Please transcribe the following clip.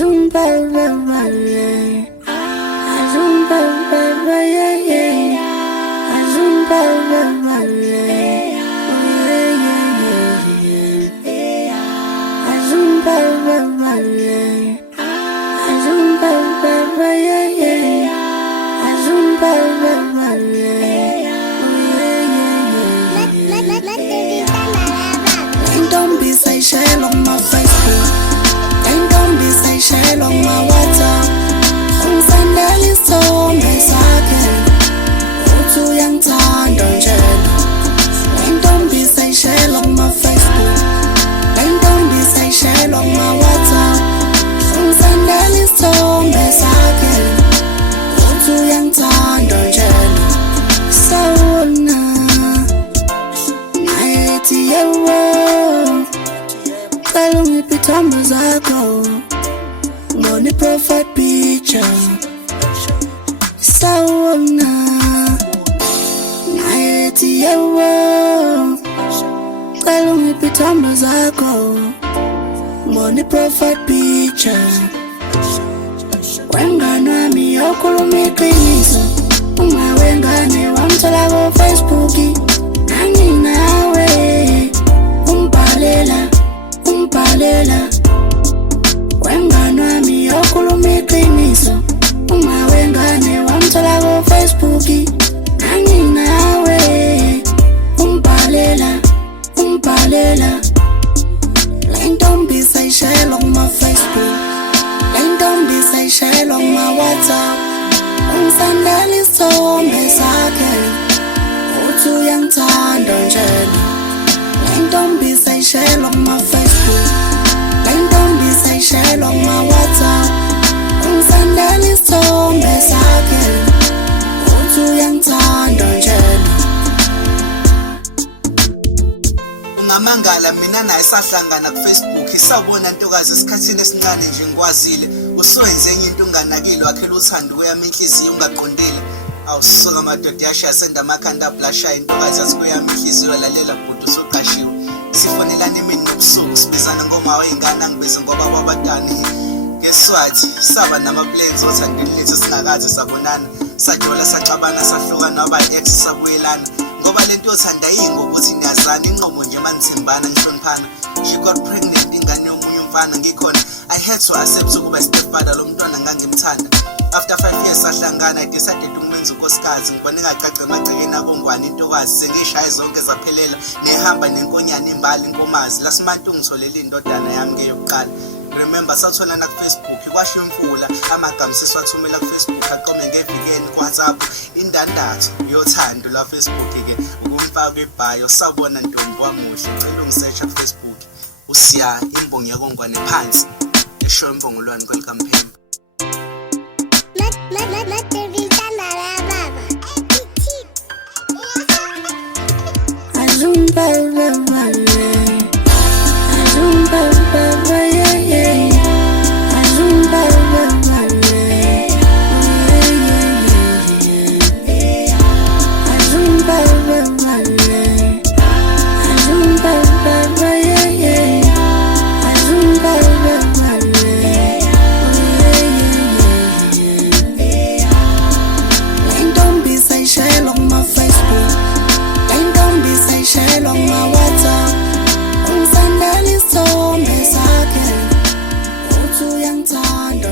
Don't be say share on my Facebook. Don't be say share on my WhatsApp. Ungizandeli isithombe sakhe uthi uyangithanda njalo. Don't be say share on my Facebook. Don't be say share on my WhatsApp. Ungizandeli isithombe sakhe uthi uyangithanda njalo. Sawona nayethi yewo cala ungiphe ithombe zakho ngone profile picture. Sawona nayethi yewo cala ungiphe ithombe zakho ngone profile picture. Wengane wami yokhuluma iqiniso, uma wengane wamthola ku Facebook nanginawe umbhalela wengane wami yokhuluma iqiniso, uma wengane wamthola ku Facebook nanginawe umbhalela don't be say share on my Facebook, don't be say share on my WhatsApp. Ungizandeli isithombe sakhe uthi uyangithanda njalo. Don't be say share on my Facebook, don't be say share on my WhatsApp. Ungizandeli isithombe sakhe uthi uyangithanda njalo. Ungamangala mina naye sahlangana ku Facebook isabona ntokazi esikhathini esincane nje ngikwazile usoyenze enye into unganakile wakhela uthando kuyami inhliziyo ungaqondile awusuka amadoda yashaya senda amakhanda ablashayo intokazi asikuyami inhliziyo lalela bhuti usoqashiwe sifonelana imini nobusuku sibizana ngoma wayingane angibize ngoba wabatani ngeSwazi saba nama-plans othandweni lethu singakaze sabonana sajola saxabana sahlukana waba-ex sabuyelana ngoba lento yothanda yingokuthi niyazana inqobo nje manithembana nihloniphana. She got pregnant ingane yomunye umfana ngikhona I had to accept ukuba istepfather lo mntwana ngangimthanda. After 5 years sahlangana I decided ukumenza unkosikazi ngibona engacace emagcekeni abongwane intokazi sengishaya zonke zaphelela nehamba nenkonyana imbali inkomazi last month ungitholele indodana yami ngeyokuqala. Remember satholana ku Facebook kwasho imfula amagama sesiwathumela ku Facebook aqome ngevikeni ku WhatsApp indandatho yothando la Facebook ke ukumfaka kwebhayo sawubona ntombi wamuhle cela ungisearch ku Facebook usiya imbongi yakongwane phansi esho imbongolwane kwelikampeni. Don't be say share on my Facebook, don't be say share on my WhatsApp. Ungizandeli isithombe sakhe uthi uyangithanda.